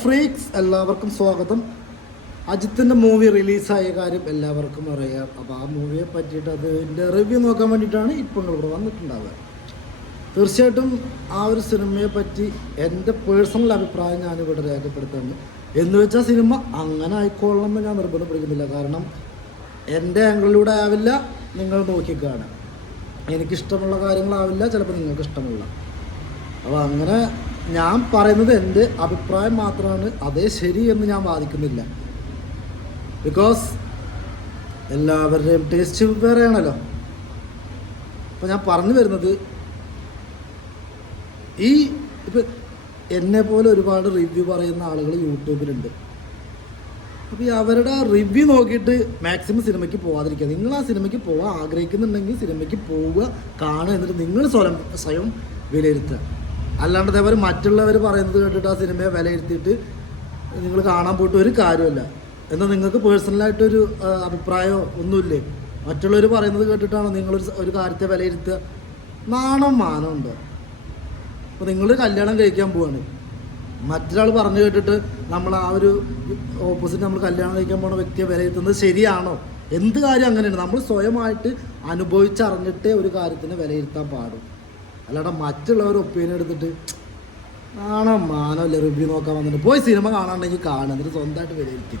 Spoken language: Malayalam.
ഫ്രീക്സ് എല്ലാവർക്കും സ്വാഗതം. അജിത്തിൻ്റെ മൂവി റിലീസായ കാര്യം എല്ലാവർക്കും അറിയാം. അപ്പോൾ ആ മൂവിയെ പറ്റിയിട്ട് അതിൻ്റെ റിവ്യൂ നോക്കാൻ വേണ്ടിയിട്ടാണ് ഇപ്പോൾ ഇവിടെ വന്നിട്ടുണ്ടാവുക. തീർച്ചയായിട്ടും ആ ഒരു സിനിമയെ പറ്റി എൻ്റെ പേഴ്സണൽ അഭിപ്രായം ഞാനിവിടെ രേഖപ്പെടുത്തുന്നു. എന്ന് വെച്ചാൽ സിനിമ അങ്ങനെ ആയിക്കൊള്ളണമെന്ന് ഞാൻ നിർബന്ധപ്പെടുക്കുന്നില്ല. കാരണം എൻ്റെ ആംഗിളിലൂടെ ആവില്ല നിങ്ങൾ നോക്കിക്കാണാൻ. എനിക്കിഷ്ടമുള്ള കാര്യങ്ങളാവില്ല ചിലപ്പോൾ നിങ്ങൾക്ക് ഇഷ്ടമുള്ള. അപ്പോൾ അങ്ങനെ ഞാൻ പറയുന്നത് എൻ്റെ അഭിപ്രായം മാത്രമാണ്, അതേ ശരി എന്ന് ഞാൻ വാദിക്കുന്നില്ല. ബിക്കോസ് എല്ലാവരുടെയും ടേസ്റ്റ് വേറെയാണല്ലോ. അപ്പോൾ ഞാൻ പറഞ്ഞു വരുന്നത്, ഇപ്പം എന്നെ പോലെ ഒരുപാട് റിവ്യൂ പറയുന്ന ആളുകൾ യൂട്യൂബിലുണ്ട്. അപ്പോൾ അവരുടെ റിവ്യൂ നോക്കിയിട്ട് മാക്സിമം സിനിമയ്ക്ക് പോകാതിരിക്കുക. നിങ്ങൾ ആ സിനിമയ്ക്ക് പോകാൻ ആഗ്രഹിക്കുന്നുണ്ടെങ്കിൽ സിനിമയ്ക്ക് പോവുക, കാണുക, എന്നിട്ട് നിങ്ങൾ സ്വയം വിലയിരുത്തുക. അല്ലാണ്ട് അതേപോലെ മറ്റുള്ളവർ പറയുന്നത് കേട്ടിട്ട് ആ സിനിമയെ വിലയിരുത്തിയിട്ട് നിങ്ങൾ കാണാൻ പോയിട്ട് ഒരു കാര്യമില്ല. എന്നാൽ നിങ്ങൾക്ക് പേഴ്സണലായിട്ടൊരു അഭിപ്രായമോ ഒന്നുമില്ലേ? മറ്റുള്ളവർ പറയുന്നത് കേട്ടിട്ടാണോ ഒരു കാര്യത്തെ വിലയിരുത്തുക? നാണം മാനമുണ്ടോ? അപ്പോൾ നിങ്ങൾ കല്യാണം കഴിക്കാൻ പോവാണ്, മറ്റൊരാൾ പറഞ്ഞു കേട്ടിട്ട് നമ്മൾ ആ ഒരു ഓപ്പോസിറ്റ് നമ്മൾ കല്യാണം കഴിക്കാൻ പോകുന്ന വ്യക്തിയെ വിലയിരുത്തുന്നത് ശരിയാണോ? എന്ത് കാര്യം അങ്ങനെയാണ്. നമ്മൾ സ്വയമായിട്ട് അനുഭവിച്ചറിഞ്ഞിട്ടേ ഒരു കാര്യത്തിന് വിലയിരുത്താൻ പാടും. അല്ലാണ്ട് മറ്റുള്ളവർ ഒപ്പീനിയൻ എടുത്തിട്ട് മാനമല്ലേ റിവ്യൂ നോക്കാൻ വന്നിട്ട് പോയി സിനിമ കാണാണ്ടെങ്കിൽ കാണുക, എന്നിട്ട് സ്വന്തമായിട്ട് വിലയിരുത്തി.